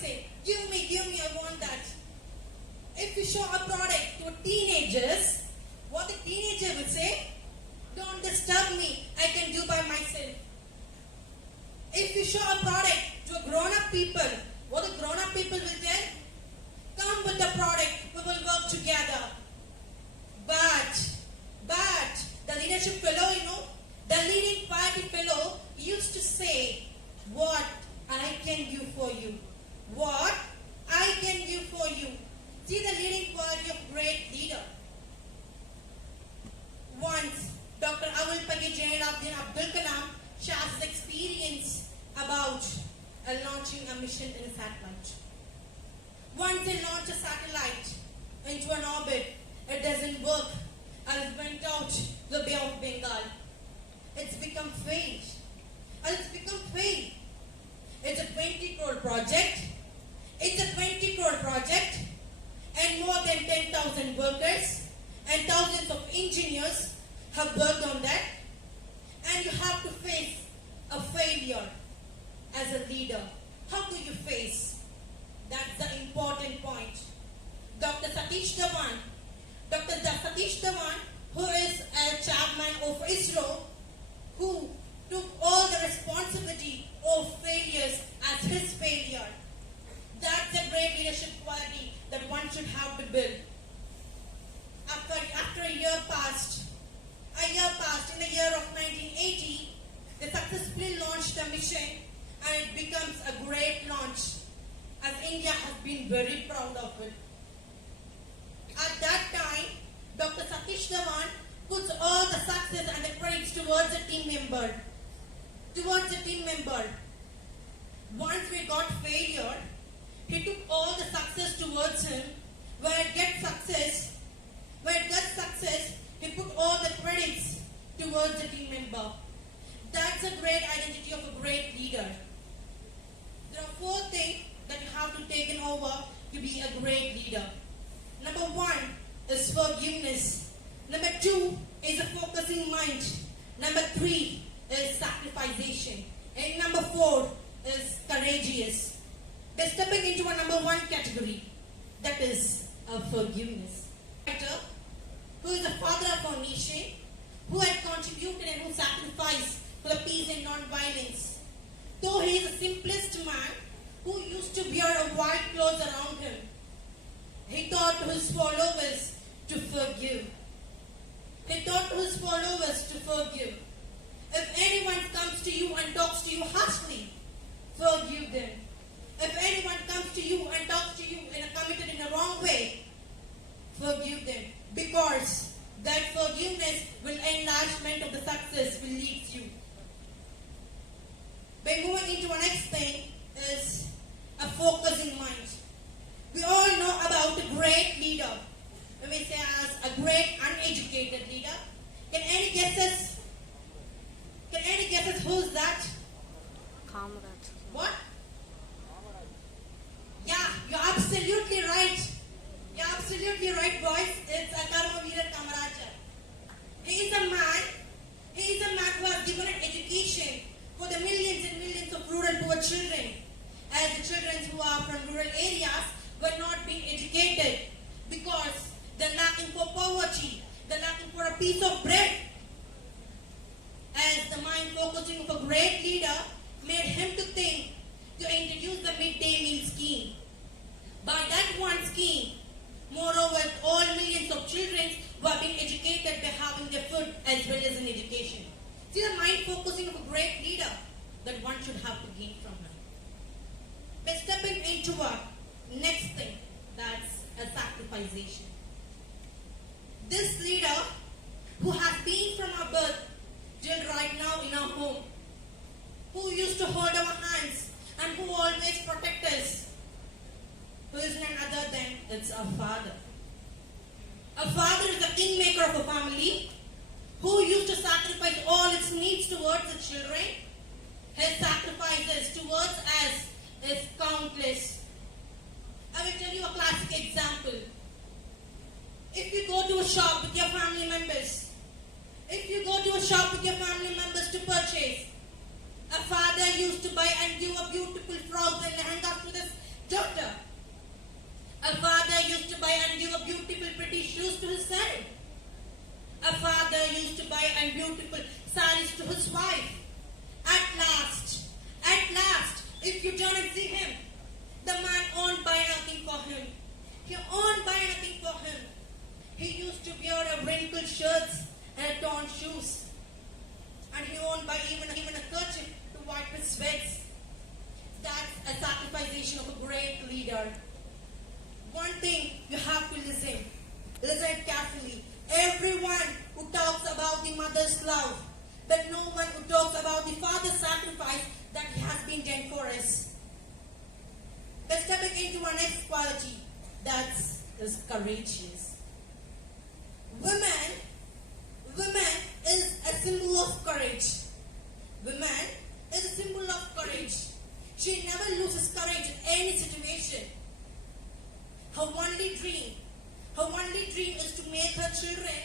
say, give me, I want that. If you show a product to teenagers, what the teenager will say, don't disturb me, I can do by myself. If you show a product to a grown-up people, what the grown-up people will tell, come with the product, we will work together. But, the leadership fellow, the leading party fellow used to say, what I can do for you. What I can do for you. See the leading quality of great leader. Once, Dr. Abul Pagi Jainuddin Abdul Kalam shares his experience about launching a mission in a satellite. Once they launched a satellite into an orbit, it doesn't work, and it went out the Bay of Bengal. It's become failed. It's a 20 crore project. And more than 10,000 workers and thousands of engineers have worked on that. And you have to face a failure as a leader. How do you face? That's the important point. Dr. Satish Dhawan, who is a chairman of ISRO, who took all the responsibility of failures as his failure. That's a great leadership quality that one should have to build. After a year passed, in the year of 1980, they successfully launched the mission, and it becomes a great launch, as India has been very proud of it. At that time, Dr. Satish Dhawan puts all the success and the credits towards a team member. Once we got failure, he took all the success towards him. Where it gets success, he put all the credits towards the team member. That's a great identity of a great leader. There are 4 things that you have to take over to be a great leader. Number 1 is forgiveness. Number 2 is a focusing mind. Number 3 is sacrification. And number 4 is courageous. They're stepping into a number 1 category. That is forgiveness. Who is the father of our nation, who had contributed and who sacrificed for the peace and non-violence. Though he is the simplest man who used to wear a white cloth around him, he taught his followers to forgive. If anyone comes to you and talks to you harshly, forgive them. If anyone comes to you and talks to you committed in a wrong way, forgive them. Because that forgiveness will enlargement of the success will lead you. By moving into our next thing is a focusing mind. We all know about a great leader. When we say as a great uneducated leader, can any guesses who's that? Comrade. What? Yeah, you're absolutely right. Boys. It's Karamaveer Kamaraja. He is a man who has given an education for the millions and millions of rural poor children. As the children who are from rural areas were not being educated because they're lacking for poverty, they're lacking for a piece of bread. As the mind focusing of a great leader made him to think to introduce the midday meal scheme. By that one scheme, moreover, all millions of children were being educated by having their food as well as an education. See the mind focusing of a great leader that one should have to gain from him. By stepping into a next thing, that's a sacrification. This leader who has been from our birth till right now in our home, who used to hold our hands and who always protect us, who is none other than it's our father. A father is the kingmaker of a family who used to sacrifice all its needs towards the children. His sacrifices towards us is countless. I will tell you a classic example. If you go to a shop with your family members, to purchase, a father used to buy and give a beautiful frock and lehenga to this you turn and see him, the man won't buy nothing for him. He won't buy nothing for him. He used to wear a wrinkled shirts and torn shoes. And he won't buy even a kerchief to wipe his sweats. That's a sacrifice of a great leader. One thing you have to listen. Listen carefully. Everyone who talks about the mother's love, but no one who talks about the father's sacrifice that has been done for us. Let's step into our next quality. That's courageous. Women is a symbol of courage. Woman is a symbol of courage. She never loses courage in any situation. Her only dream is to make her children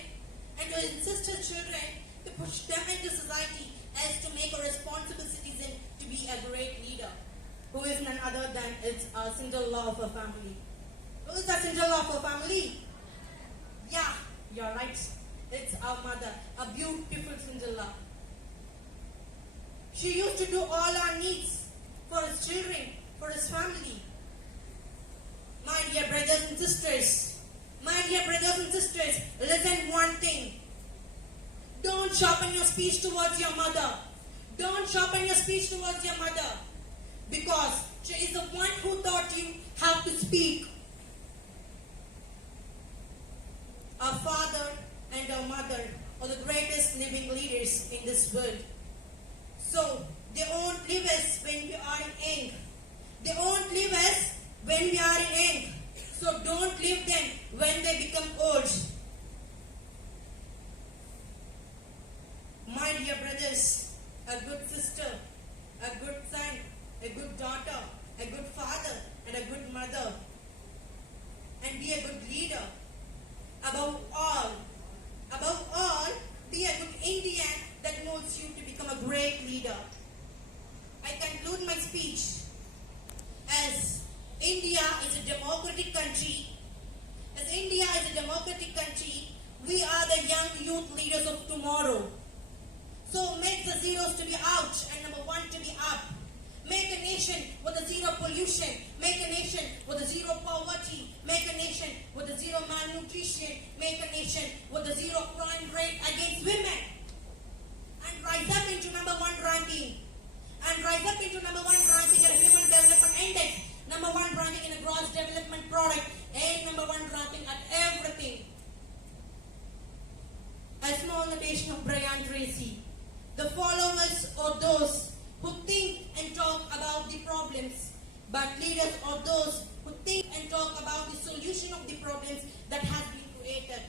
and to insist her children to push them into society as to make a responsible citizen to be a great leader, who is none other than it's a Cinderella of her family. Who is that Cinderella of her family? Yeah, you're right. It's our mother, a beautiful Cinderella. She used to do all our needs for his children, for his family. My dear brothers and sisters, listen one thing. Don't sharpen your speech towards your mother. Don't sharpen your speech towards your mother. Because she is the one who taught you how to speak. Our father and our mother are the greatest living leaders in this world. So, they won't leave us when we are young. They won't leave us when we are young. So don't leave them when they become old. My dear brothers, a good sister, a good son, a good daughter, a good father, and a good mother, and be a good leader. Above all, be a good Indian that molds you to become a great leader. I conclude my speech as India is a democratic country. As India is a democratic country, we are the young youth leaders of tomorrow. So make the zeros to be out and number one to be up. Make a nation with a zero pollution. Make a nation with a zero poverty. Make a nation with a zero malnutrition. Make a nation with a zero crime rate against women. And rise up into number one ranking. And rise up into number one ranking in a Human Development Index. Number one ranking in a gross development product. And number one ranking at everything. A small notation of Brian Tracy. The followers are those who think and talk about the problems, but leaders are those who think and talk about the solution of the problems that has been created.